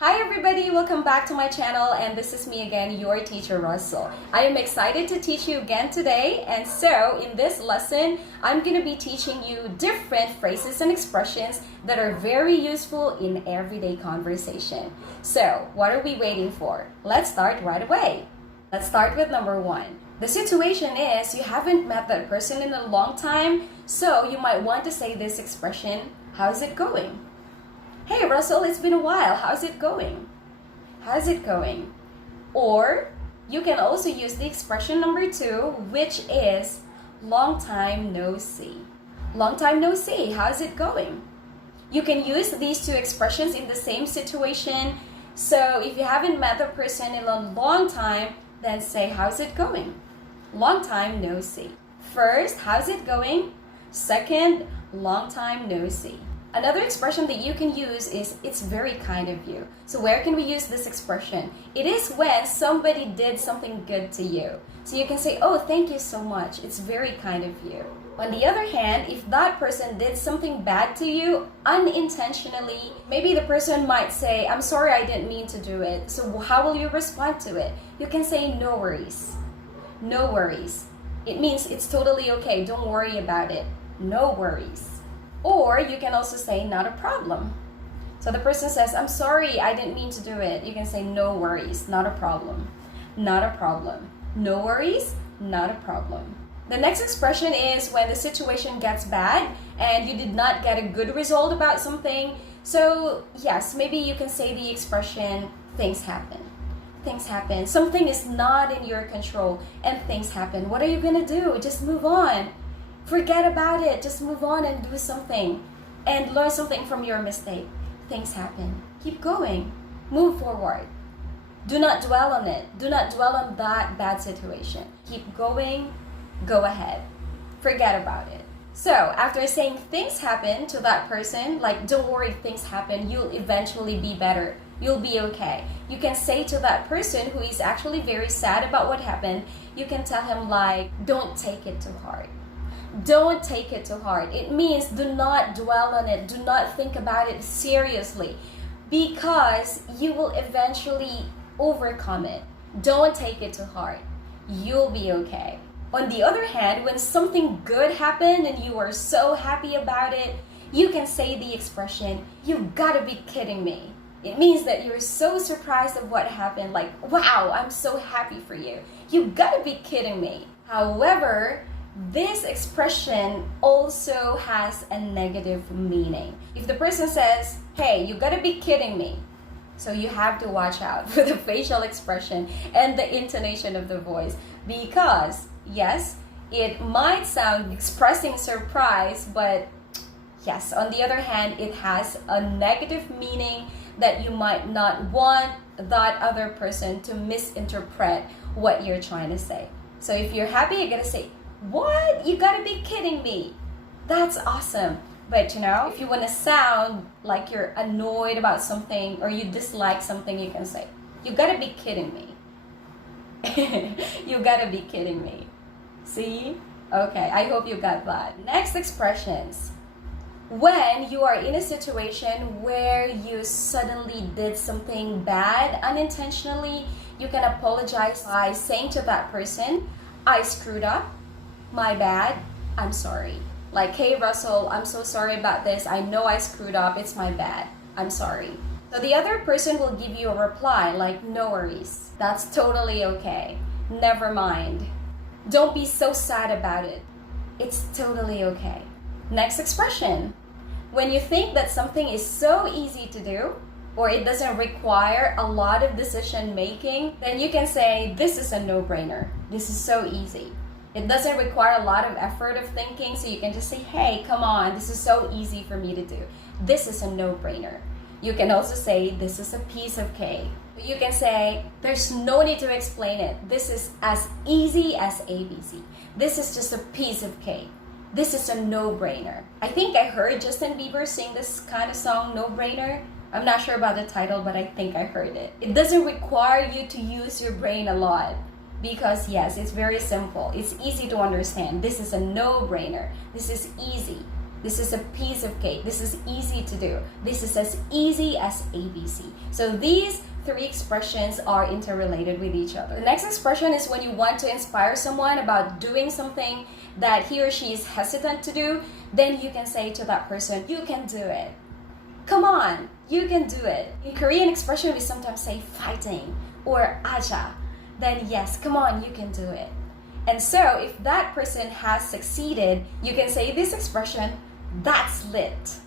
Hi everybody, welcome back to my channel, and this is me again, your teacher Russell. I am excited to teach you again today, and so in this lesson, I'm going to be teaching you different phrases and expressions that are very useful in everyday conversation. So, what are we waiting for? Let's start right away. Let's start with number one. The situation is you haven't met that person in a long time, so you might want to say this expression, how's it going? Hey Russell, it's been a while. How's it going? How's it going? Or you can also use the expression number two, which is long time no see. Long time no see. How's it going? You can use these two expressions in the same situation. So if you haven't met the person in a long time, then say, how's it going? Long time no see. First, how's it going? Second, long time no see. Another expression that you can use is, it's very kind of you. So where can we use this expression? It is when somebody did something good to you. So you can say, oh, thank you so much. It's very kind of you. On the other hand, if that person did something bad to you unintentionally, maybe the person might say, I'm sorry, I didn't mean to do it. So how will you respond to it? You can say, no worries. No worries. It means it's totally okay. Don't worry about it. No worries. Or you can also say, not a problem. So the person says, I'm sorry, I didn't mean to do it. You can say, no worries, not a problem. Not a problem. No worries, not a problem. The next expression is when the situation gets bad and you did not get a good result about something. So yes, maybe you can say the expression, things happen. Things happen. Something is not in your control and things happen. What are you going to do? Just move on. Forget about it. Just move on and do something and learn something from your mistake. Things happen. Keep going. Move forward. Do not dwell on it. Do not dwell on that bad situation. Keep going. Go ahead. Forget about it. So after saying things happen to that person, like don't worry, things happen, you'll eventually be better. You'll be okay. You can say to that person who is actually very sad about what happened, you can tell him like, don't take it too hard. Don't take it too hard. It means do not dwell on it. Do not think about it seriously because you will eventually overcome it. Don't take it too hard. You'll be okay. On the other hand, when something good happened and you are so happy about it, you can say the expression, you gotta be kidding me. It means that you're so surprised at what happened, like, wow, I'm so happy for you. You gotta be kidding me. However, this expression also has a negative meaning. If the person says, hey, you gotta be kidding me. So you have to watch out for the facial expression and the intonation of the voice because, yes, it might sound expressing surprise, but yes, on the other hand, it has a negative meaning that you might not want that other person to misinterpret what you're trying to say. So if you're happy, you're gonna say, what? You gotta be kidding me. That's awesome. But if you want to sound like you're annoyed about something or you dislike something, you can say, you gotta be kidding me. You gotta be kidding me. See? Okay, I hope you got that. Next expressions. When you are in a situation where you suddenly did something bad unintentionally, you can apologize by saying to that person, I screwed up. My bad, I'm sorry. Like, hey Russell, I'm so sorry about this. I know I screwed up. It's my bad. I'm sorry. So the other person will give you a reply like, no worries. That's totally okay. Never mind. Don't be so sad about it. It's totally okay. Next expression. When you think that something is so easy to do, or it doesn't require a lot of decision making, then you can say, this is a no-brainer. This is so easy. It doesn't require a lot of effort of thinking, so you can just say, hey, come on, this is so easy for me to do. This is a no-brainer. You can also say, this is a piece of cake. You can say, there's no need to explain it. This is as easy as ABC. This is just a piece of cake. This is a no-brainer. I think I heard Justin Bieber sing this kind of song, No-Brainer. I'm not sure about the title, but I think I heard it. It doesn't require you to use your brain a lot. Because yes, it's very simple. It's easy to understand. This is a no-brainer. This is easy. This is a piece of cake. This is easy to do. This is as easy as ABC. So these three expressions are interrelated with each other. The next expression is when you want to inspire someone about doing something that he or she is hesitant to do, then you can say to that person, you can do it. Come on, you can do it. In Korean expression, we sometimes say fighting or aja. Then yes, come on, you can do it. And so if that person has succeeded, you can say this expression, that's lit.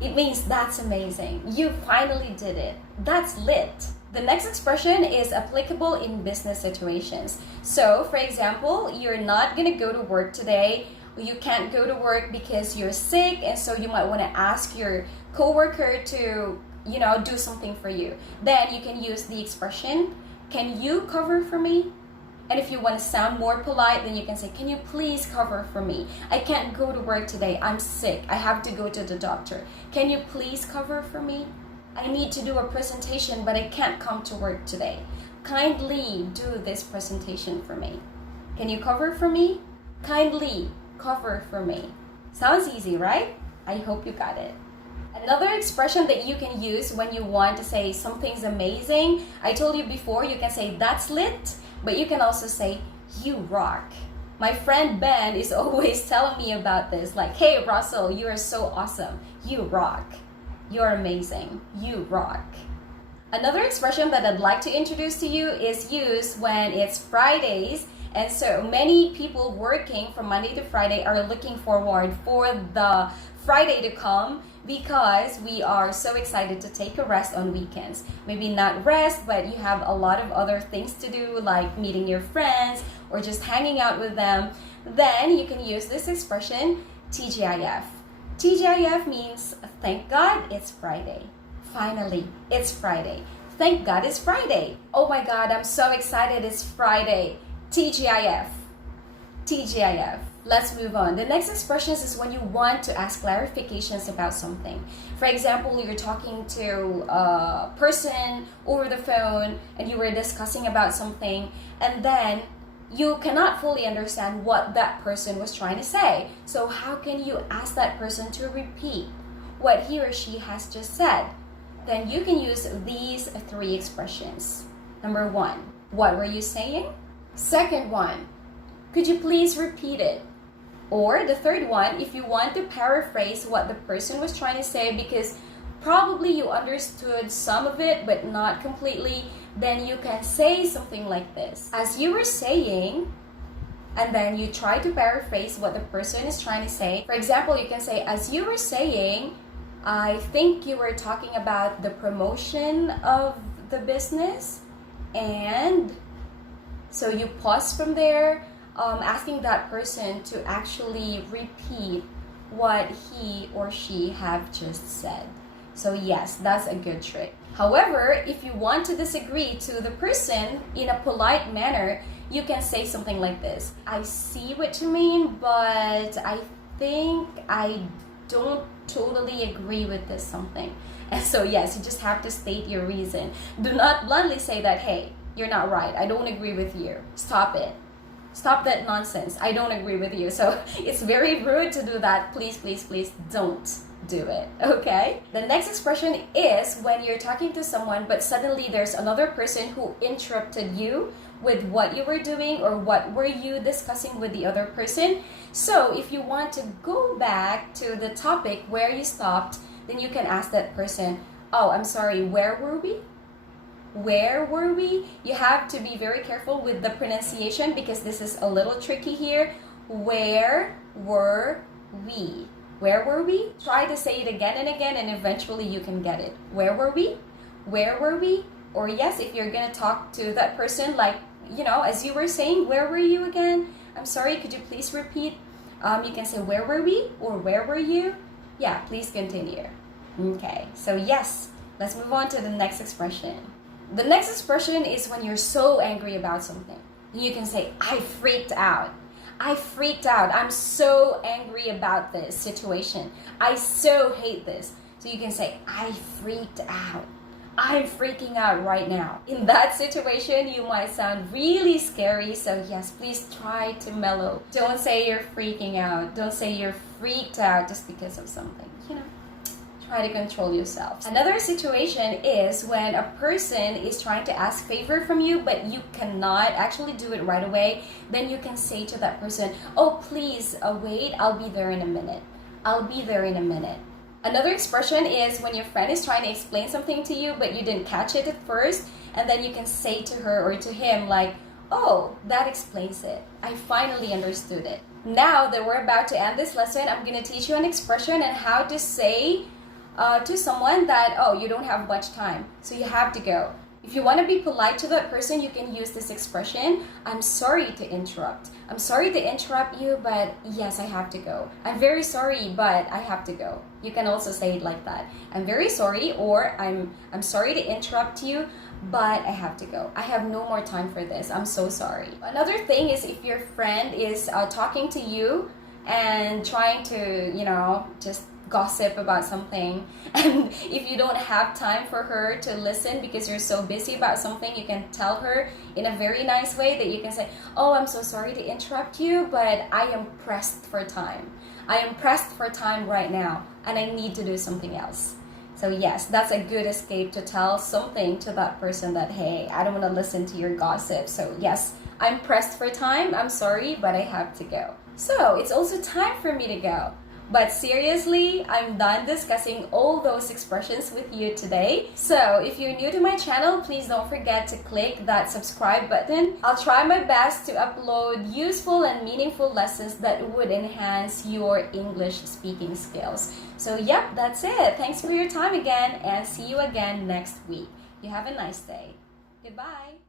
It means that's amazing. You finally did it. That's lit. The next expression is applicable in business situations. So, for example, you're not going to go to work today. You can't go to work because you're sick, and so you might want to ask your coworker to, do something for you. Then you can use the expression, can you cover for me? And if you want to sound more polite, then you can say, can you please cover for me? I can't go to work today. I'm sick. I have to go to the doctor. Can you please cover for me? I need to do a presentation, but I can't come to work today. Kindly do this presentation for me. Can you cover for me? Kindly cover for me. Sounds easy, right? I hope you got it. Another expression that you can use when you want to say something's amazing, I told you before, you can say that's lit, but you can also say you rock. My friend Ben is always telling me about this, like, hey Russell, you are so awesome. You rock. You're amazing. You rock. Another expression that I'd like to introduce to you is used when it's Fridays, and so many people working from Monday to Friday are looking forward for the Friday to come because we are so excited to take a rest on weekends. Maybe not rest, but you have a lot of other things to do, like meeting your friends or just hanging out with them. Then you can use this expression, TGIF. TGIF means thank God it's Friday. Finally, it's Friday. Thank God it's Friday. Oh my God, I'm so excited it's Friday. TGIF. TGIF. Let's move on. The next expressions is when you want to ask clarifications about something. For example, you're talking to a person over the phone and you were discussing about something, and then you cannot fully understand what that person was trying to say. So how can you ask that person to repeat what he or she has just said? Then you can use these three expressions. Number one, what were you saying? Second one, could you please repeat it? Or the third one, if you want to paraphrase what the person was trying to say because probably you understood some of it but not completely, then you can say something like this. As you were saying, and then you try to paraphrase what the person is trying to say. For example, you can say, as you were saying, I think you were talking about the promotion of the business, and so you pause from there, asking that person to actually repeat what he or she have just said. So yes, that's a good trick. However, if you want to disagree to the person in a polite manner, you can say something like this. I see what you mean, but I think I don't totally agree with this something. And so yes, you just have to state your reason. Do not bluntly say that, hey, you're not right. I don't agree with you. Stop it. Stop that nonsense. I don't agree with you. So it's very rude to do that. Please, please, please don't do it. Okay? The next expression is when you're talking to someone, but suddenly there's another person who interrupted you with what you were doing or what were you discussing with the other person. So if you want to go back to the topic where you stopped, then you can ask that person, oh, I'm sorry, where were we? Where were we? You have to be very careful with the pronunciation because this is a little tricky here. Where were we? Where were we? Try to say it again and again and eventually you can get it. Where were we? Where were we? Or yes, if you're gonna talk to that person like, as you were saying, where were you again? I'm sorry, could you please repeat? You can say where were we or where were you? Yeah, please continue. Okay, so yes, let's move on to the next expression. The next expression is when you're so angry about something. You can say, I freaked out. I freaked out. I'm so angry about this situation. I so hate this. So you can say, I freaked out. I'm freaking out right now. In that situation, you might sound really scary. So yes, please try to mellow. Don't say you're freaking out. Don't say you're freaked out just because of something. Try to control yourself. Another situation is when a person is trying to ask favor from you, but you cannot actually do it right away. Then you can say to that person, oh, please wait, I'll be there in a minute. I'll be there in a minute. Another expression is when your friend is trying to explain something to you, but you didn't catch it at first, and then you can say to her or to him like, oh, that explains it. I finally understood it. Now that we're about to end this lesson, I'm going to teach you an expression and how to say to someone that, oh, you don't have much time, so you have to go. If you want to be polite to that person, you can use this expression, I'm sorry to interrupt. I'm sorry to interrupt you, but yes, I have to go. I'm very sorry, but I have to go. You can also say it like that. I'm very sorry, or I'm sorry to interrupt you, but I have to go. I have no more time for this. I'm so sorry. Another thing is if your friend is talking to you and trying to, just gossip about something, and if you don't have time for her to listen because you're so busy about something, you can tell her in a very nice way that you can say, oh, I'm so sorry to interrupt you, but I am pressed for time. I am pressed for time right now, and I need to do something else. So yes, that's a good escape to tell something to that person that, hey, I don't want to listen to your gossip. So yes, I'm pressed for time. I'm sorry, but I have to go. So it's also time for me to go. But seriously, I'm done discussing all those expressions with you today. So if you're new to my channel, please don't forget to click that subscribe button. I'll try my best to upload useful and meaningful lessons that would enhance your English speaking skills. So yep, that's it. Thanks for your time again, and see you again next week. You have a nice day. Goodbye.